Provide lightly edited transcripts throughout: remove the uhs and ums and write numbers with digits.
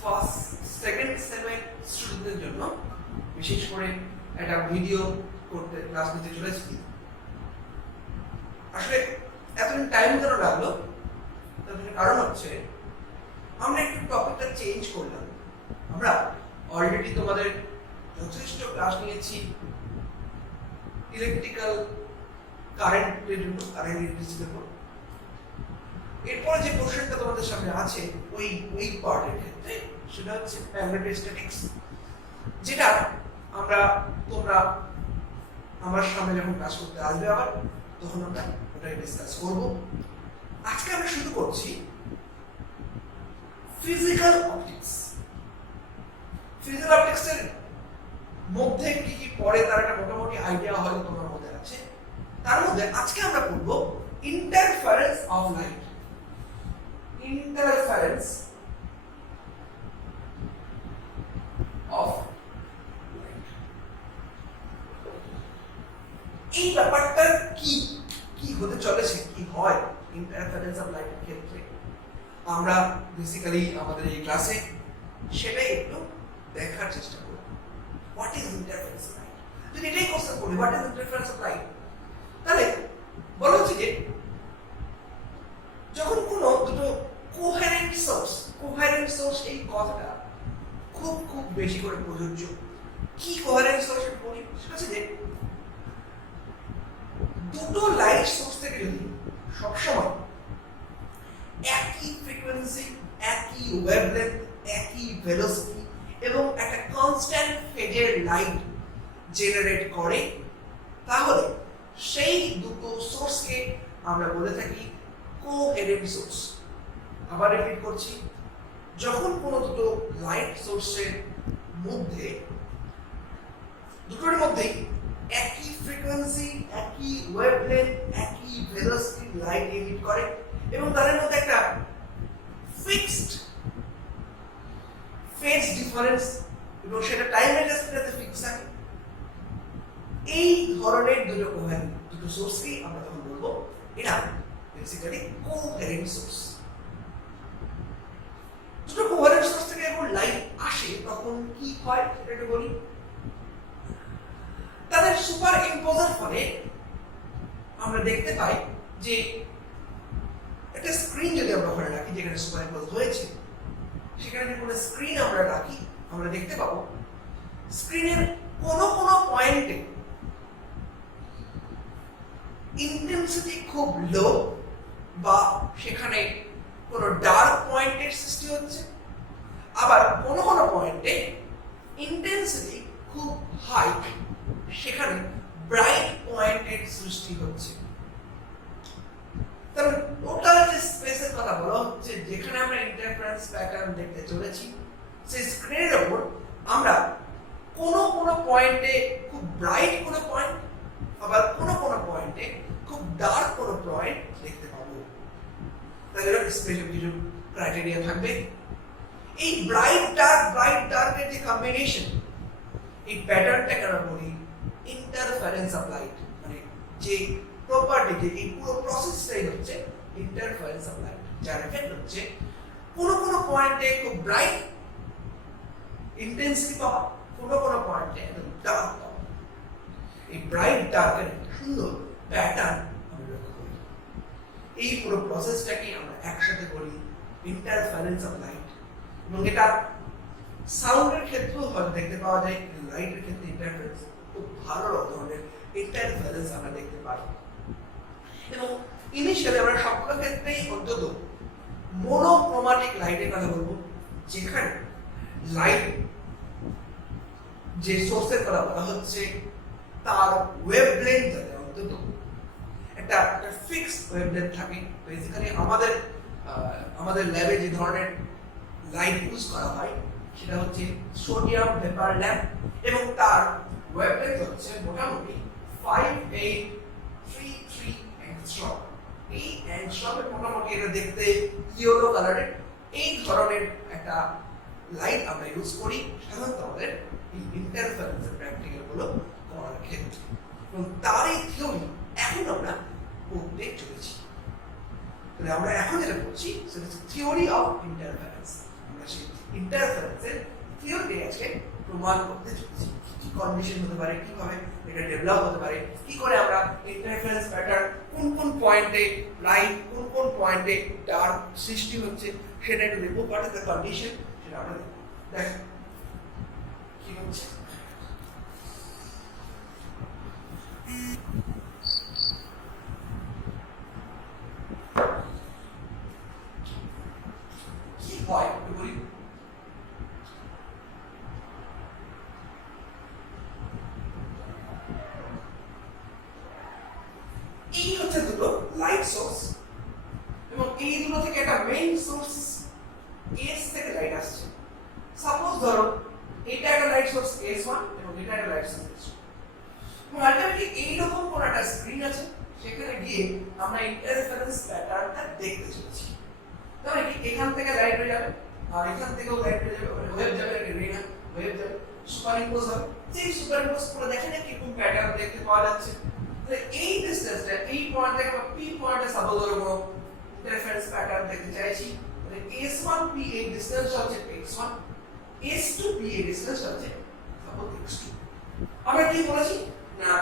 First second সেমের স্টুডেন্টদের জন্য বিশেষ করে একটা ভিডিও করতে ক্লাস নিতে চলেছি। আসলে এতদিন টাইম কেন লাগলো তার কারণ হচ্ছে আমরা একটু টপিকটা চেঞ্জ করলাম। আমরা অলরেডি তোমাদের যথেষ্ট ক্লাস নিয়েছি ইলেকট্রিক্যাল কারেন্টের জন্য, কারেন্ট ইলেকট্রিসিটির উপর। এরপরে যে পোর্শনটা তোমাদের সামনে আছে ওই পার্টের ক্ষেত্রে সেটা হচ্ছে ম্যাগনেটোস্ট্যাটিক্স, যেটা তোমরা আমার সামনে যখন ক্লাস করতে আসবে আবার তখন আমরা ওটাই ডিসকাস করব। আজকে আমরা শুরু করছি ফিজিক্যাল অপটিক্স। ফিজিক্যাল অপটিক্সের মধ্যে কি কি পড়ে তার একটা মোটামুটি আইডিয়া হয়তো তোমার মধ্যে আছে। তার মধ্যে আজকে আমরা পড়ব interference of light. Interference of light, এই ব্যাপারটা কি কি হতে চলেছে, কি হয় ইন্টারফারেন্স অফ লাইটের ক্ষেত্রে, আমরা বেসিক্যালি আমাদের এই ক্লাসে সেটাই একটু দেখার চেষ্টা করব। What is interference of light? যদি এটাই কোশ্চেন করি what is interference of light, তাহলে বলা হচ্ছে যে যখন কোনো দুটো কোহেরেন্ট সোর্স, এই কথাটা খুব খুব বেশি করে প্রযোজ্য। কি কোহেরেন্ট সোর্স বলি? সেটা হচ্ছে যে দুটো লাইট সোর্স থেকে যদি সবসময় একই ফ্রিকোয়েন্সি, একই ওয়েভলেন্থ, একই ভেলোসিটি এবং একটা কনস্ট্যান্ট ফেজের লাইট জেনারেট করে, তাহলে সেই দুটো সোর্সকে আমরা বলে থাকি কোহেরেন্ট সোর্স। আবার রিপিট করছি, যখন কোনো দুটো লাইট সোর্সের মধ্যে দুটোর মধ্যেই একই ফ্রিকোয়েন্সি, একই ওয়েভলেন্থ, একই ভেলোসিটি লাইট এমিট করে এবং তাদের মধ্যে একটা ফিক্সড ফেজ ডিফারেন্স এবং সেটা টাইমের সাথে ফিক্স থাকে, এই ধরনের দুটো সোর্সকেই আমরা তখন বলবো এটা বেসিক্যালি কোহেরেন্ট সোর্স। দুটো কোহেরেন্ট সোর্স থেকে যখন লাইট আসে তখন কি হয় সেটা একটু বলি। তাদের সুপার ইম্পোজার ফলে আমরা দেখতে পাই যে একটা স্ক্রিন যদি আমরা ওখানে রাখি যেখানে সুপার ইম্পোজ হয়েছে, সেখানে যদি কোনো স্ক্রিন আমরা রাখি, আমরা দেখতে পাবো স্ক্রিনের কোনো পয়েন্টে ইন্টেন্সিটি খুব লো বা সেখানে কোনো ডার্ক পয়েন্টের সৃষ্টি হচ্ছে, আবার কোনো পয়েন্টে ইন্টেন্সিটি খুব হাই, সেখানে ব্রাইট পয়েন্টের সৃষ্টি হচ্ছে। তবে টোটাল যে স্পেসের কথা বলা হচ্ছে যেখানে আমরা ইন্টারফারেন্স প্যাটার্ন দেখতে চলেছি, সেই স্ক্রিনের উপর আমরা কোনো পয়েন্টে খুব ব্রাইট কোনো পয়েন্ট, আবার কোনো পয়েন্টে খুব ডার্ক কোনো পয়েন্ট দেখতে পাবো। তাহলে স্পেশাল কিছু ক্রাইটেরিয়া থাকবে। এই ব্রাইট ডার্কের যে কম্বিনেশন, এই প্যাটার্নটাকে আমরা বলি ইন্টারফারেন্স অফ লাইট। মানে যে প্রপার্টি, যে এই পুরো প্রসেসটাই হচ্ছে ইন্টারফারেন্স অফ লাইট, যার এফেক্ট হচ্ছে কোনো পয়েন্টে খুব ব্রাইট ইন্টেন্সিটি পাওয়া, কোনো পয়েন্টে একদম ডার্ক পাওয়া। এই ব্রাইট ডার্কের সুন্দর প্যাটার্ন আমরা লক্ষ্য করি। এই পুরো প্রসেসটাকে আমরা একসাথে বলি ইন্টারফারেন্স অফ লাইট। এবং এটা সাউন্ডের ক্ষেত্রেও হয়তো দেখতে পাওয়া যায়, লাইটের ক্ষেত্রে ইন্টারফারেন্স খুব ভালো ধরনের ইন্টারফারেন্স আমরা দেখতে পাই। এবং ইনিশিয়ালি আমরা সবগুলো ক্ষেত্রেই অন্তত মোনোক্রোমাটিক লাইটের কথা বলবো, যেখানে লাইট যে সোর্সের কথা বলা হচ্ছে তার ওয়েভলেন্থ অন্তত একটা ফিক্সড ওয়েভলেন্থ থাকে। বেসিক্যালি আমাদের ল্যাবে যে ধরনের লাইট ইউজ করা হয় সেটা হচ্ছে সোডিয়াম ভেপার ল্যাম্প এবং তার ওয়েভলেন্থ হচ্ছে মোটামুটি 5833 অ্যাংস্ট্রম। এই অ্যাংস্ট্রমের মোটামুটি এটা দেখতে ইয়েলো কালারের এই ধরনের একটা লাইট আমরা ইউজ করি সাধারণত আমাদের এই ইন্টারফারেন্সের প্র্যাকটিক্যাল গুলো করার ক্ষেত্রে। এবং তার এই থিওরি এখন আমরা পড়তে চলেছি। তাহলে আমরা এখন যেটা পড়ছি সেটা হচ্ছে থিওরি অফ ইন্টারফারেন্স। আমরা সেই ইন্টারফারেন্সের থিওরি আজকে প্রমাণ করতে চলেছি। কি কন্ডিশন হতে পারে, কিভাবে এটা ডেভেলপ হতে পারে, কি করে আমরা ইন্টারফারেন্স প্যাটার্ন কোন কোন পয়েন্টে লাইট, কোন কোন পয়েন্টে ডার্ক সৃষ্টি হচ্ছে সেটা একটু দেখবো। হোয়াট ইজ দ্য কন্ডিশন সেটা আমরা দেখবো। দেখো কি হচ্ছে। কি হয় একটু বলি। এই হচ্ছে দুটো লাইট সোর্স এবং এই দুটো থেকে একটা মেইন সোর্স এস থেকে লাইট আসছে। সাপোজ ধরো এটা একটা লাইট সোর্স S1 এবং এটা একটা লাইট সোর্স S2 এবং আলটিমেটলি এইরকম কোন একটা স্ক্রিন আছে, সেখানে গিয়ে আমরা ইন্টারফারেন্স প্যাটার্নটা দেখতে চলেছি। তাহলে কি এখান থেকে লাইট হয়ে যাবে আর এখান থেকেও লাইট হয়ে যাবে, ওয়েভ যাবে, একটা রিং ওয়েভ যাবে, সুপারইম্পোজ হবে। সেই সুপারইম্পোজ করে দেখেন কিরকম প্যাটার্ন দেখতে পাওয়া যাচ্ছে। তাহলে এই ডিসটেন্সটা এই পয়েন্ট থেকে আমরা পি পয়েন্টে সাপোজ ধরো কোনো ইন্টারফারেন্স প্যাটার্ন দেখতে চাইছি, তাহলে S1P এই ডিসটেন্সটা হচ্ছে x1, S2P এই ডিসটেন্সটা হচ্ছে সাপোজ x2। আমরা কি বলেছি না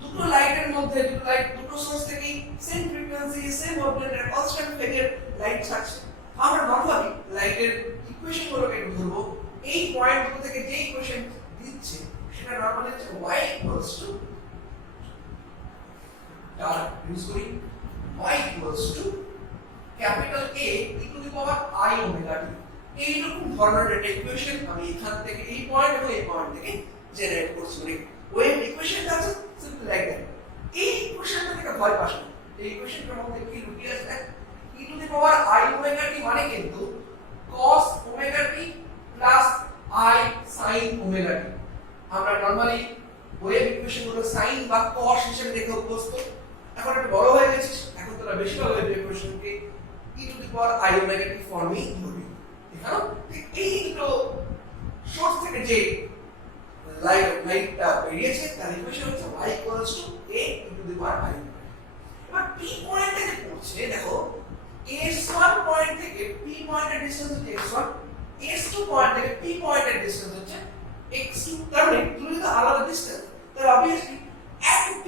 দুটো লাইটের মধ্যে, দুটো লাইট দুটো সোর্স থেকেই সেম ফ্রিকোয়েন্সি, সেম ওয়েভলেন্থের কনস্ট্যান্ট ফেজের লাইট ছাড়ছে। আমরা নরমালি লাইটের ইকুয়েশনগুলোকে একটু ধরবো। এই পয়েন্টগুলো থেকে যে ইকুয়েশন দিচ্ছে সেটা নরমালি হচ্ছে y equals to dark use করি y equals to capital A e to the power I omega t। এইরকম ধরনের একটা ইকুয়েশন আমি এখান থেকে এই পয়েন্ট এবং এই পয়েন্ট থেকে জেনারেট করছি। ওয়েভ ইকুয়েশনটা আছে সিম্পল লাইক দ্যাট। এই ইকুয়েশনটা থেকে ভয় পাস না, এই ইকুয়েশনটার মধ্যে কি লুকিয়ে আছে দেখ। e to the power I omega t মানে কিন্তু cos omega t plus I sin omega t। আমরা নরমালি ওয়েভ ইকুয়েশনগুলো sin বা cos হিসেবে দেখে অভ্যস্ত। এখন একটু বড় হয়ে গেছিস, এখন তোরা বেশিরভাগ ওয়েভ ইকুয়েশনকে e to the power I omega t ফর্মেই ধরবি। এখানেও এই দুটো সোর্স থেকে যে লাইটটা বেরিয়েছে তার ইকুয়েশন হচ্ছে y equals to a into the power I omega t। এবার p পয়েন্টে যে পড়ছে দেখো, S1 পয়েন্ট থেকে p পয়েন্টের ডিসটেন্স হচ্ছে x1, S2 পয়েন্ট থেকে p পয়েন্টের ডিসটেন্স হচ্ছে x2। তার মানে দুটো তো আলাদা ডিসটেন্স, তাহলে অবভিয়াসলি এক p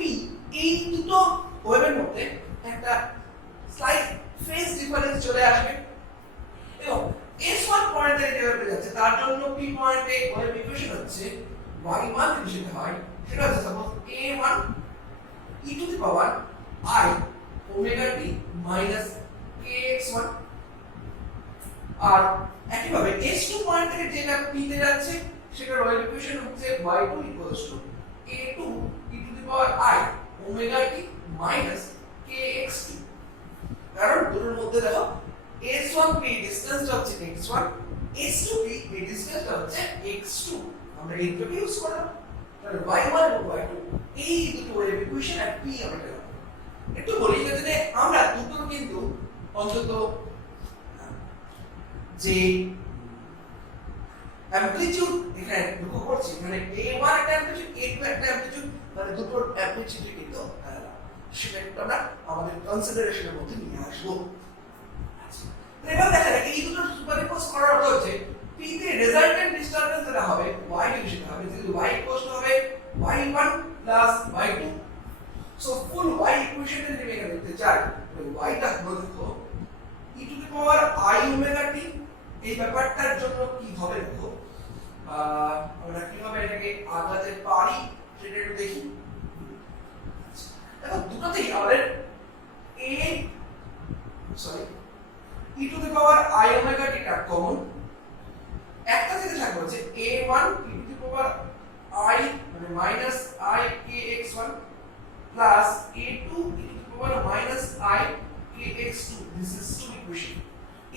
এই দুটো ওয়েভের মধ্যে একটা স্লাইট ফেজ ডিফারেন্স চলে আসবে এবং S1 পয়েন্টে যে ওয়েভ যাচ্ছে তার জন্য p পয়েন্টে ওয়েভ ইকুয়েশন হচ্ছে y1 যদি সেটা হয় সেটা হচ্ছে suppose a1 e to the power I omega t minus kx1। আর একইভাবে S2 পয়েন্ট থেকে যেটা p তে যাচ্ছে সেটার ওয়েভ ইকুয়েশন হচ্ছে y2 equals to a2 e to the power I omega t minus kx2। কারণ দুটোর মধ্যে দেখো S1p ডিসটেন্সটা হচ্ছে x1, S2p এই ডিসটেন্সটা হচ্ছে x2। আমরা এই দুটোকে ইউজ করলাম, তাহলে y1 এবং y2 এই দুটো ওয়েভ ইকুয়েশন আর p আমরা পেলাম। একটু বলি যে আমরা দুটোর কিন্তু অন্তত যে অ্যামপ্লিটিউড এখানে লক্ষ্য করছি, মানে a1 একটা অ্যামপ্লিটিউড, a2 একটা অ্যামপ্লিটিউড, মানে দুটোর অ্যামপ্লিটিউড কিন্তু সেটা কিন্তু আমরা আমাদের কনসিডারেশনের মধ্যে নিয়ে আসবো। এবার দেখা যাক এই দুটো সুপারইম্পোজ করার অর্থ হচ্ছে p তে রেজাল্টেন্ট ডিস্টারবেন্স যেটা হবে y ডিভিশন হবে, যেহেতু y ইকুয়াল টু হবে y1 plus y2। So full y equation যদি আমি এখানে লিখতে চাই তাহলে y টা হলো দেখো e to the power I omega t। এই ব্যাপারটার জন্য কি হবে দেখো, আমরা কিভাবে এটাকে আগাতে পারি সেটা একটু দেখি। দেখো দুটোতেই আমাদের e to the power I omega t টা কমন। একটা থেকে থাকবে হচ্ছে a1 e to the power I মানে minus I kx1 plus a2 e to the power minus I kx2। this is two equation।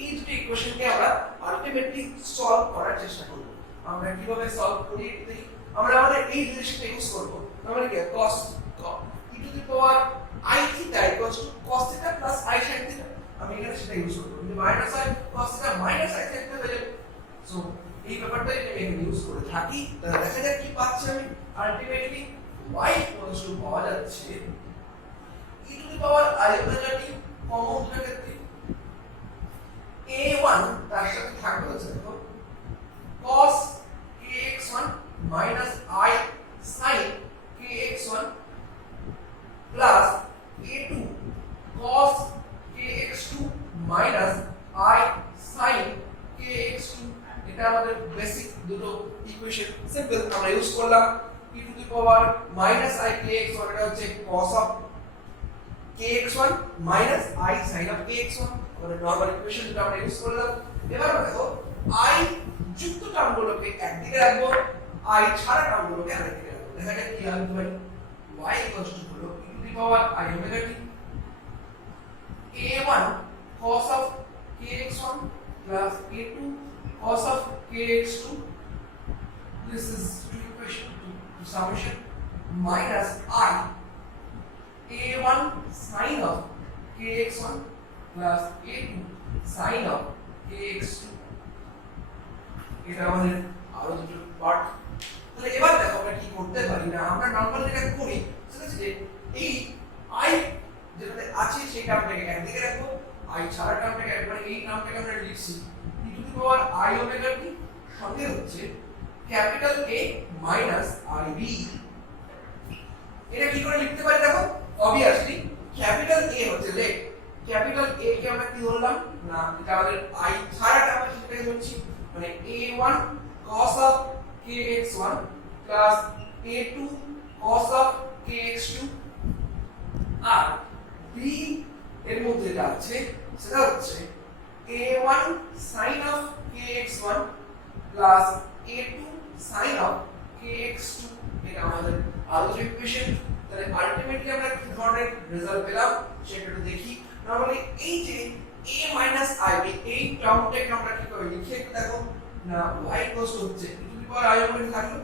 এই দুটো ইকুয়েশনকে আমরা আলটিমেটলি সলভ করার চেষ্টা করব। আমরা কিভাবে সলভ করি একটু দেখি। আমরা আমাদের এই রিলেশনটা ইউজ করব, আমরা কি cos e to the power I theta equals to cos theta plus I sin theta। আমি এখানে সেটা ইউজ করব, কিন্তু minus I cos theta minus I sin theta হয়ে যাবে। সো এই ব্যাপারটাই আমি এখানে ইউজ করে থাকি। তাহলে দেখা যাক কি পাচ্ছি আমি। আলটিমেটলি y equals to পাওয়া যাচ্ছে e to the power I omega t common দুটোর ক্ষেত্রে a1 তার সাথে থাকবে হচ্ছে দেখো এটা আমাদের বেসিক দুটো ইকুয়েশন সিম্পল আমরা ইউজ করলাম e to the power minus i kx1 এটা হচ্ছে cos of kx1 minus i sin of kx1 মানে নরমাল ইকুয়েশন যেটা আমরা ইউজ করলাম। এবার দেখো i যুক্ত টার্মগুলোকে একদিকে রাখবো, i ছাড়া টার্মগুলোকে আরেকদিকে রাখবো। দেখা যাক কি লিখতে পারি। y ইকুয়ালস টু হলো e to the power i omega t a1 cos of kx1 plus a2 cos of kx2, this is to equation to summation, minus I a1 sin of kx1 plus a2 sin of kx2। এটা আমাদের আরো দুটো part. তাহলে এবার দেখো আমরা কি করতে পারি না, আমরা নরমালি যেটা করি সেটা হচ্ছে এই I যেটাতে আছে সেই টার্মটাকে একদিকে রাখবো, I ছাড়া টার্মটাকে একবার এই টার্মটাকে আমরা লিখছি e to the power i omega t সঙ্গে হচ্ছে ক্যাপিটাল A মাইনাস IB। এটা কি করে লিখতে পারি দেখো, অবভিয়াসলি ক্যাপিটাল A হচ্ছে লেট, ক্যাপিটাল A কে আমরা কি ধরলাম না এটা আমাদের I ছাড়াটা আমরা সেটাকে ধরছি, মানে A1 cos of kx1 plus A2 cos of kx2 R B এর মধ্যে যেটা আছে সেটা হচ্ছে a1 sin of kx1 plus a2 sin of kx2। এটা আমাদের আলোচ্য ইকুয়েশন। তাহলে আলটিমেটলি আমরা কি ধরনের রেজাল্ট পেলাম সেটা একটু দেখি। নরমালি এই যে a ib এই টার্মটাকে আমরা কি করে লিখি একটু দেখো না, y ইকুয়ালস টু হচ্ছে e to the power i omega থাকলো।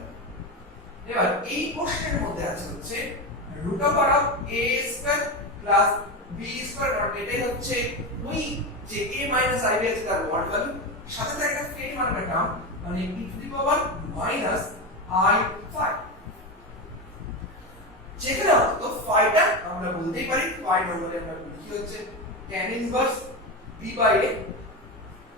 এবার এই কোশ্চেনের মধ্যে আছে হচ্ছে root over of a square plus b square, কারণ এটাই হচ্ছে ওই যে a মাইনাস ib আছে তার ওয়ার্ড ভ্যালু, সাথে থাকে একটা ফেট মানবে টার্ম মানে e to the power minus i5। যেখানে অন্তত ফাইটা আমরা বলতেই পারি ফাই নরমালি আমরা লিখি হচ্ছে tan inverse b by a।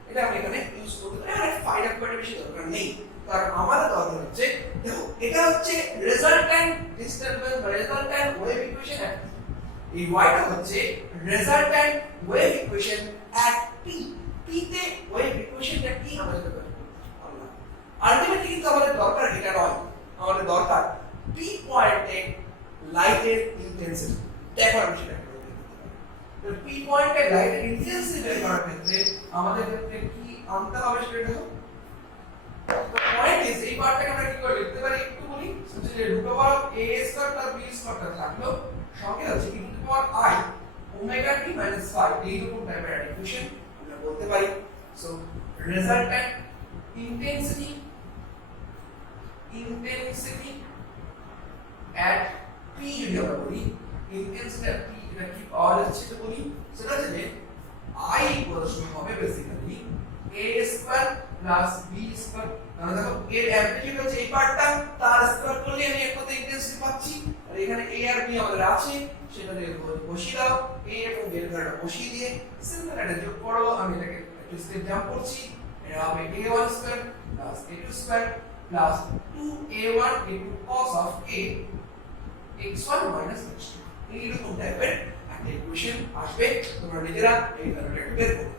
এটা আমি এখানে ইউজ করতে পারি, আর ফাইটা খুব বেশি দরকার নেই, কারণ আমাদের দরকার হচ্ছে দেখো এটা হচ্ছে রেজাল্ট্যান্ট ডিস্টারবেন্স বা রেজাল্ট্যান্ট ওয়েভ ইকুয়েশন। এই yটা হচ্ছে resultant wave equation at p, p তে ওয়েভ ইকুয়েশনটা কি আমরা জানতে পারি। আলটিমেটলি কিন্তু আমাদের দরকার এটা নয়, আমাদের দরকার p পয়েন্টে লাইটের ইন্টেন্সিটি। দেখো আমি সেটা করে দিতে পারি। p পয়েন্টে লাইটের ইন্টেন্সিটি বের করার ক্ষেত্রে আমাদের ক্ষেত্রে কি আনতে হবে সেটা দেখো। পয়েন্ট ইজ এই পার্টটাকে আমরা কি করে লিখতে পারি একটু বলি, যে root over a square plus b স্কয়ারটা থাকলো সঙ্গে আছে e to the power i omega t minus 5 এই রকম টাইপের ইকুয়েশন আমরা বলতে পারি। So resultant intensity at p যদি আমরা বলি ইন্টেন্সিটি at p এটা কি পাওয়া যাচ্ছে তো বলি, সেটা হচ্ছে যে i ইকুয়ালস টু হবে basically a square plus b square. তাহলে দেখো এর অ্যামপ্লিটিউড হচ্ছে এই পার্টটা, তার স্কয়ার করলে আমি এর মধ্যে ইন্টেন্সিটি পাচ্ছি, আর এখানে a আর b আমাদের আছে সেটা দিয়ে বসিয়ে দাও, a এবং b এর ভ্যালুটা বসিয়ে দিয়ে সিম্পল এটা যোগ করো। আমি এটাকে একটু স্টেপ জাম্প করছি, এটা হবে a1 square plus a2 square plus 2a1 into cos of a x1 minus x2 এইরকম টাইপের একটা ইকুয়েশন আসবে, তোমরা নিজেরা এই ভ্যালুটা একটু বের করো।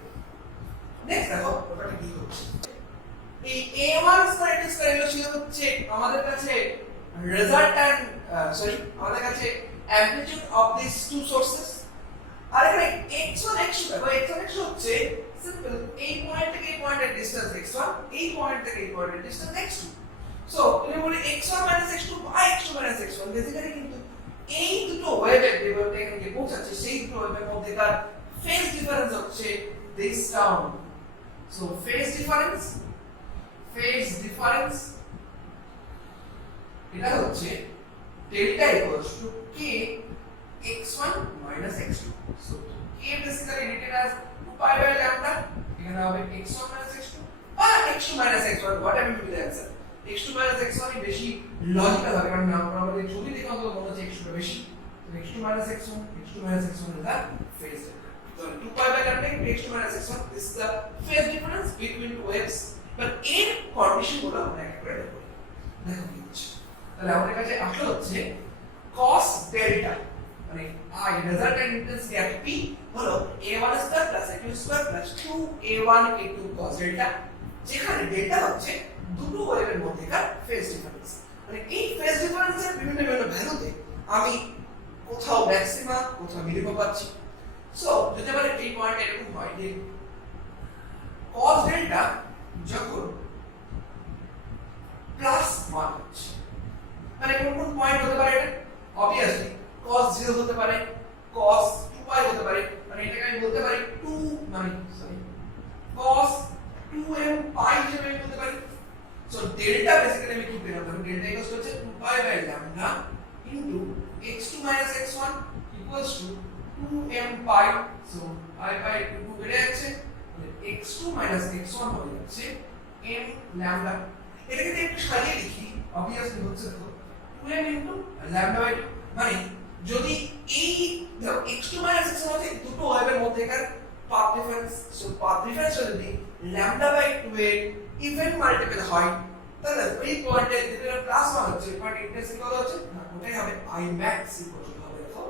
নেক্সট দেখো ব্যাপারটা কি হচ্ছে, এই a1 স্কয়ার x স্কয়ার এগুলো ছিল হচ্ছে আমাদের কাছে রেজাল্ট্যান্ট আমাদের কাছে amplitude of this two sources. আর এখানে x1 x2 দেখো x1 x2 হচ্ছে সিম্পল এই পয়েন্ট থেকে এই পয়েন্টের ডিসটেন্স x1, এই পয়েন্ট থেকে এই পয়েন্টের ডিসটেন্স x2। সো তুমি বলি x1 x2 by x2 x1 basically কিন্তু এই দুটো ওয়েভের লেভেলটা এখানে গিয়ে পৌঁছাচ্ছে, সেই দুটো ওয়েভের মধ্যেকার ফেজ ডিফারেন্স হচ্ছে this term. So phase difference এটা হচ্ছে delta equals to k x1 minus x2। So k basically written as 2 pi by lambda, এখানে হবে x1 minus x2 বা x2 minus x1, whatever will be the answer। x2 minus x1 ই বেশি logical হবে, কারণ আমরা আমাদের ছবি দেখে অন্তত মনে হচ্ছে x2 টা বেশি। তো x2 minus x1 is the phase difference। So 2 pi by lambda into x2 minus x1, this is the phase difference between two waves। but এর কন্ডিশন গুলো আমরা একবারে দেখো দেখো কি হচ্ছে। তাহলে আমাদের কাছে আসলে হচ্ছে cos delta মানে I resultant intensity at p হলো a1 square plus a2 square plus 2a1 a2 cos delta যেখানে ডেল্টা হচ্ছে দুটো ওয়েভের মধ্যেকার ফেজ ডিফারেন্স। মানে এই ফেজ ডিফারেন্সের বিভিন্ন বিভিন্ন ভ্যালুতে আমি কোথাও ম্যাক্সিমা কোথাও মিনিমা পাচ্ছি। সো যদি আমার এই পয়েন্ট এরকম হয় যে cos ডেল্টা যখন প্লাস 1 হচ্ছে, মানে কোন কোন পয়েন্ট হতে পারে এটা? অবভিয়াসলি cos 0 হতে পারে, cos 2π হতে পারে, মানে এটাকে আমি বলতে পারি 2 মানে সরি cos 2m পাই হিসেবে আমি বলতে পারি। সো ডেল্টা বেসিক্যালি আমি কি পেলাম? তখন ডেল্টা ইকুয়ালস হচ্ছে 2π by lambda into x2 x1 equals to 2m pi. So pi by 2 বেড়ে যাচ্ছে, x2 x1 হয়ে যাচ্ছে m ল্যামডা। এটাকে যদি একটু সাজিয়ে লিখি অবভিয়াসলি হচ্ছে দেখো 2m ইনটু ল্যামডা বাই 2, মানে যদি এই দেখো x2 x1 হচ্ছে দুটো ওয়েভের মধ্যেকার path difference. So path difference যদি ল্যামডা বাই 2 এর ইভেন মাল্টিপল হয় তাহলে এই পয়েন্টে যেটা প্লাস 1 হচ্ছে পয়েন্ট ইন্টেন্সিটি কত হচ্ছে না ওটাই হবে I max ইকুয়াল টু হবে দেখো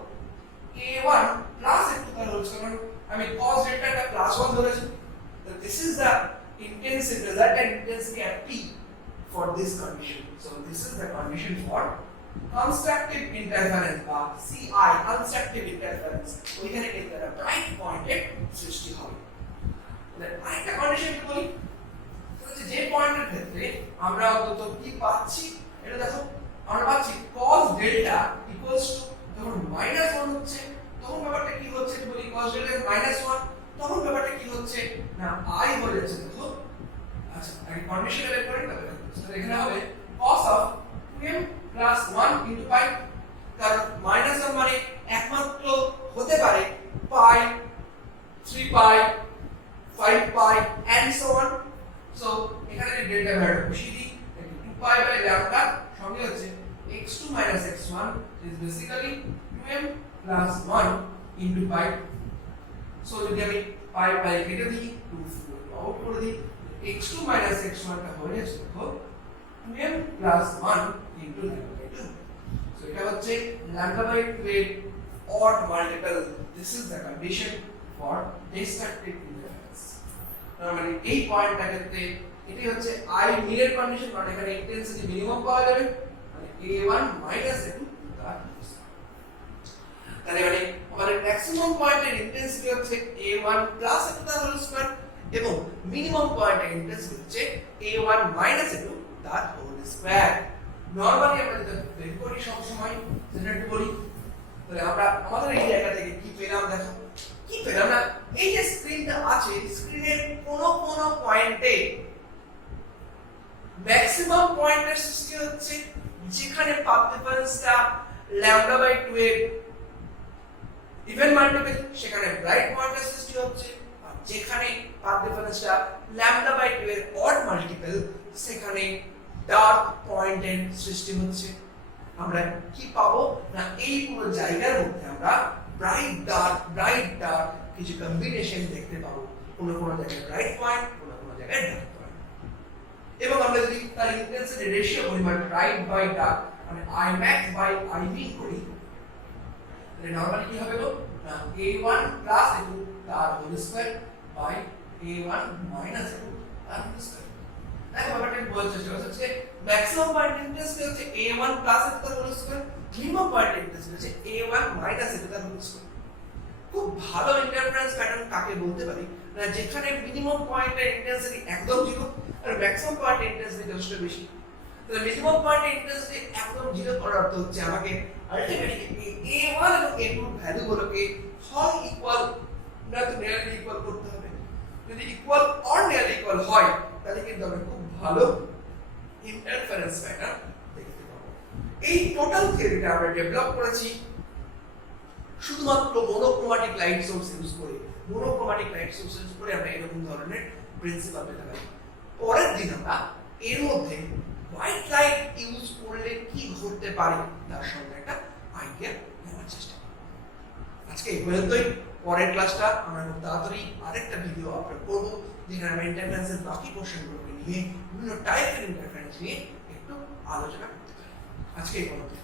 a1 প্লাস একটু তার হচ্ছে, কারণ আমি cos ডেল্টা টা প্লাস 1 ধরেছি। So this is the intensity resultant intensity at P for this condition. So this is the condition for constructive interference বা CI constructive interference। ওইখানে একটা ব্রাইট পয়েন্টের সৃষ্টি হবে। আরেকটা কন্ডিশন কি বলি, যে পয়েন্টের ক্ষেত্রে আমরা অন্তত কি পাচ্ছি এটা দেখো, আমরা পাচ্ছি cos ডেল্টা ইকুয়ালস টু যখন -1 হচ্ছে তখন ব্যাপারটা কি হচ্ছে বলি, cos ডেল্টা -1 তখন ব্যাপারটা কি হচ্ছে না I হয়ে যাচ্ছে দেখো। আচ্ছা এই কন্ডিশনে বের করি তবে এখানে হবে cos of 2m plus 1 into পাই, কারণ -1 মানে একমাত্র হতে পারে পাই, 3 পাই, 5 পাই এন্ড সো অন। সো এখানে যে ডেল্টা ভ্যালু বসিয়ে দিই 2 পাই বাই ল্যামডা সঙ্গে হচ্ছে x2 x1 is basically 2m plus 1 into pi। So যদি আমি পাই পাই কেটে দিই 2 আউট করে দিই x2 x1 টা হয়ে যাচ্ছে দেখো 2m plus 1 into lambda by 2। So এটা হচ্ছে lambda by 2 এর odd multiple। This is the condition for destructive interference। মানে এই পয়েন্টটা ক্ষেত্রে এটি হচ্ছে I min এর কন্ডিশন, কারণ এখানে ইন্টেন্সিটি মিনিমাম পাওয়া যাবে, মানে a1 a2 তার তাহলে মানে আমাদের ম্যাক্সিমাম পয়েন্টের ইন্টেন্সিটি হচ্ছে a1 a2 তার হোল স্কয়ার এবং মিনিমাম পয়েন্টের ইন্টেন্সিটি হচ্ছে a1 a2 তার হোল স্কয়ার। নরমালি আমরা যেটা বের করি সব সময় যেটা একটু বলি, তাহলে আমরা আমাদের এই জায়গা থেকে কি পেলাম দেখো, কি পেলাম না এই যে স্ক্রিনটা আছে স্ক্রিনের কোন কোন পয়েন্টে ম্যাক্সিমাম পয়েন্টের সৃষ্টি হচ্ছে যেখানে পাথ ডিফারেন্সটা ল্যামডা বাই 2 এর ইভেন মাল্টিপল, সেখানে ব্রাইট পয়েন্টের সৃষ্টি হচ্ছে, আর যেখানে পাথ ডিফারেন্সটা ল্যামডা বাই 2 এর অড মাল্টিপল সেখানে ডার্ক পয়েন্টের সৃষ্টি হচ্ছে। আমরা কি পাবো না এই পুরো জায়গার মধ্যে আমরা ব্রাইট ডার্ক কিছু কম্বিনেশন দেখতে পাবো, কোন কোন জায়গায় ব্রাইট পয়েন্ট কোন কোন জায়গায় ডার্ক পয়েন্ট। এবং আমরা যদি তার ইন্টেন্সিটি রেশিও করি মানে ব্রাইট বাই ডার্ক মানে I max by I min করি তাহলে নরমালি কি হবে গো না a1 a2 তার whole square by a1 a2 তার হোল স্কয়ার। দেখো ব্যাপারটা কি বলছে সেটা হচ্ছে ম্যাক্সিমাম পয়েন্ট ইন্টেন্সিটি হচ্ছে a1 a2 তার whole square, minimum point intensity হচ্ছে a1 a2 তার হোল স্কয়ার। খুব ভালো ইন্টারফারেন্স প্যাটার্ন কাকে বলতে পারি না যেখানে মিনিমাম পয়েন্টের ইন্টেন্সিটি একদম 0 আর ম্যাক্সিমাম পয়েন্টের ইন্টেন্সিটি যথেষ্ট বেশি। তাহলে মিনিমাম পয়েন্টের ইন্টেন্সিটি একদম 0 করার অর্থ হচ্ছে আমাকে আলটিমেটলি a1 এবং a2 ভ্যালুগুলোকে হয় ইকুয়াল না তো নিয়ারলি ইকুয়াল করতে হবে। যদি ইকুয়াল অর নিয়ারলি ইকুয়াল হয় তাহলে কিন্তু আমরা খুব ভালো ইন্টারফারেন্স প্যাটার্ন দেখতে পাবো। এই টোটাল থিওরিটা আমরা ডেভেলপ করেছি শুধুমাত্র মোনোক্রোমাটিক লাইট সোর্স ইউজ করে। মোনোক্রোমাটিক লাইট সোর্স ইউজ করে আমরা এরকম ধরনের প্রিন্সিপাল পেতে পারি। পরের দিন আমরা এর মধ্যে হোয়াইট লাইট ইউজ করলে কি ঘটতে পারে তার সঙ্গে একটা আইডিয়া নেওয়ার চেষ্টা করব। আজকে এই পর্যন্তই। পরের ক্লাসটা আমরা খুব তাড়াতাড়ি আরেকটা ভিডিও আপলোড করব যেখানে আমরা ইন্টারফারেন্সের বাকি পোর্শনগুলোকে নিয়ে বিভিন্ন টাইপের ইন্টারফারেন্স নিয়ে একটু আলোচনা করতে পারি। আজকে এই পর্যন্ত।